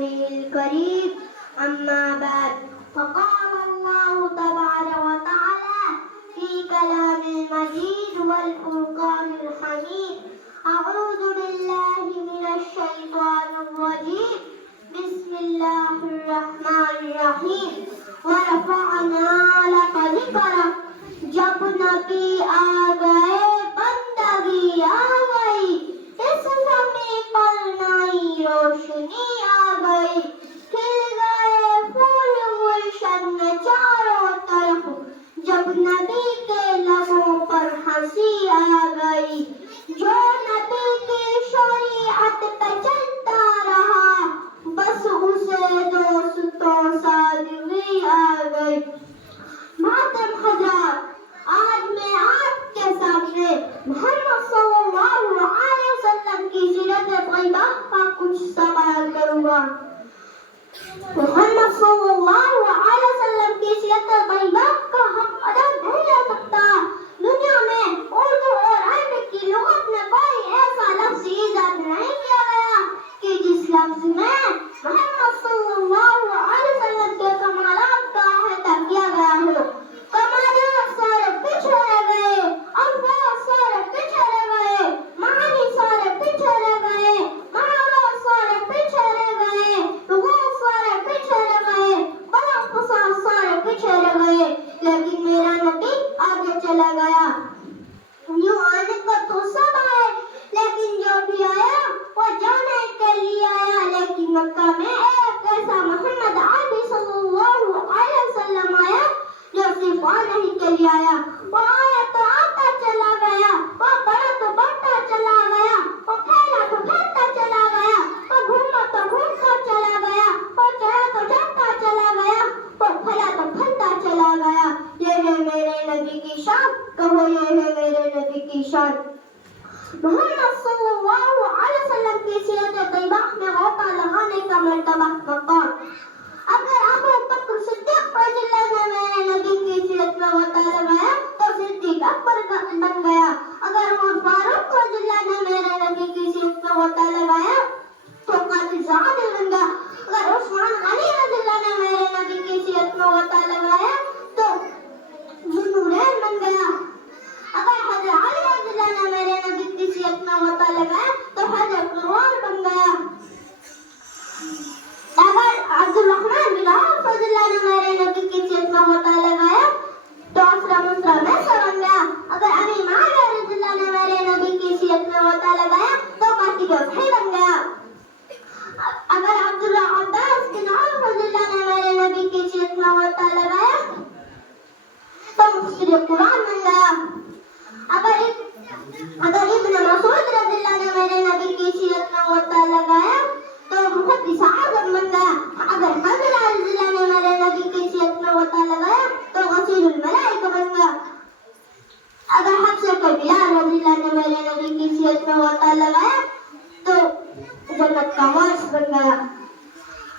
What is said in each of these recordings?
رسوله الكريم أما بعد فقال الله تبارك وتعالى في كلام المجيد والفرقان الحميد أعوذ بالله من الشيطان الرجيم بسم الله الرحمن الرحيم ورفعنا لك ذكرك جب نبی آ گئے بندگی آ گئی اس زمین پر نئی روشنی آ گئی کھل گئے پھول گلشن میں چاروں طرف جب نبی کے لبوں پر ہنسی آ گئی جو نبی کی شریعت پہ چلتا رہا بس اسے دوستوں سادگی آ گئی محترم حضرات آج میں آپ کے سامنے محمد صلی اللہ علیہ وسلم کی سیرت طیبہ کا کچھ بیان کروں گا محمد صلی اللہ علیہ وسلم کی سیرت طیبہ کا حق ادا نہیں جا سکتا دنیا میں اردو اور عربی کی لغت میں کوئی ایسا لفظ ایجاد نہیں کیا گیا کہ جس لفظ میں محمد صلی اللہ علیہ وسلم کے کمالات کا احاطہ کیا گیا ہو کمالات سارے پیچھے رہ گئے الفاظ سارے پیچھے رہ گئے معنی سارے پیچھے رہ گئے محاورات سارے پیچھے رہ گئے لغات سارے پیچھے رہ گئے بلاغت فصاحت سارے پیچھے رہ گئے لیکن میرا نبی آگے چلا گیا یوں آنے کو تو سب آئے لیکن جو بھی آیا وہ جانے کے لیے آیا لیکن مکہ میں ایک ایسا محمد عربی صلی اللہ علیہ وسلم آیا جو صرف آنے ہی کے لیے آیا وہ آیا تو آتا چلا گیا وہ بڑا تو بڑھتا چلا گیا وہ پھیلا تو پھیلتا چلا گیا وہ گھوما تو گھومتا چلا گیا وہ چڑھا تو چڑھتا چلا گیا وہ پھیلا تو پھیلتا چلا گیا یہ ہے میرے نبی کی شان کہو یہ ہے میرے نبی کی شان محمد صلی اللہ علیہ وسلم کی سیرت طیبہ میں غوطہ لگانے کا مرتبہ مقام اگر ابو بکر صدیق رضی اللہ عنہ نے میرے نبی کی سیرت میں غوطہ لگایا تو صدیق اکبر بن گیا اگر عمر فاروق رضی اللہ عنہ نے میرے نبی کی سیرت میں غوطہ لگایا تو قاضی صادق بن گیا اگر عثمان غنی رضی اللہ عنہ نے میرے نبی کی سیرت میں غوطہ لگایا تو ذوالنورین بن گیا اگر حضرت علی رضی اللہ عنہ نے میرے نبی کی سیرت میں غوطہ لگایا تو حضرت قرآن بن گیا اگر عبد الرحمن بن عوف رضی اللہ عنہ نے میرے نبی کی سیرت میں غوطہ لگایا تو اسرا مسرا میسر بن گیا اگر ابی معاویہ رضی اللہ عنہ نے میرے نبی کی سیرت میں غوطہ لگایا تو قاتل وحی بن گیا اگر عبداللہ عباس بن عوف رضی اللہ عنہ نے میرے نبی کی سیرت میں غوطہ لگایا تو مفسر قرآن بن گیا اگر ابن مسعود رضی اللہ عنہ نے میرے نبی کی سیرت میں غوطہ لگایا تو محدث اعظم بن گیا اگر حضرت رضی اللہ عنہ نے میرے نبی کی سیرت میں غوطہ لگایا تو غسیل الملائکہ بن گیا اگر حفصہ بلال رضی اللہ عنہ نے میرے نبی کی سیرت میں غوطہ لگایا تو جنت کا وارث بن گیا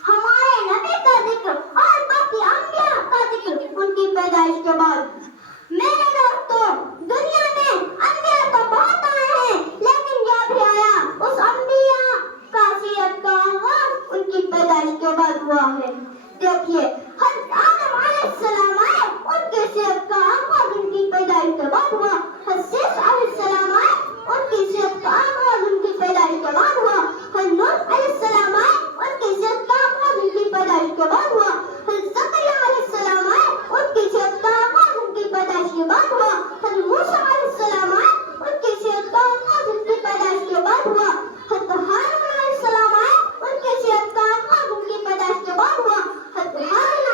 ہمارے نبی کا ذکر اور باقی انبیاء کا ذکر ان کی پیدائش کے بعد میرے دوستو دنیا میں انبیاء تو بہت آئے ہیں لیکن جو بھی آیا اس انبیاء کا سیرت کا آغاز ان کی پیدائش کے بعد ہوا ہے دیکھیے حضرت آدم علیہ السلام آئے ان کی سیرت کا آغاز ان کی پیدائش کے بعد ہوا حضرت شیش علیہ السلام آئے ان کی سیرت کا آغاز ان کی پیدائش کے بعد ہوا حضرت نوح علیہ السلام آئے ان کی سیرت کا آغاز ان کی پیدائش کے بعد ہوا حضرت زکریا علیہ السلام آئے ان کی سیرت کا آغاز ان کی پیدائش کے بعد ہوا حضرت موسیٰ علیہ السلام آئے ان کی سیرت کا آغاز ان کی پیدائش کے بعد ہوا حضرت ہارون علیہ السلام آئے ان کی سیرت کا آغاز ان کی پیدائش کے بعد ہوا حضرت ہارون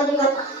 کا ذکر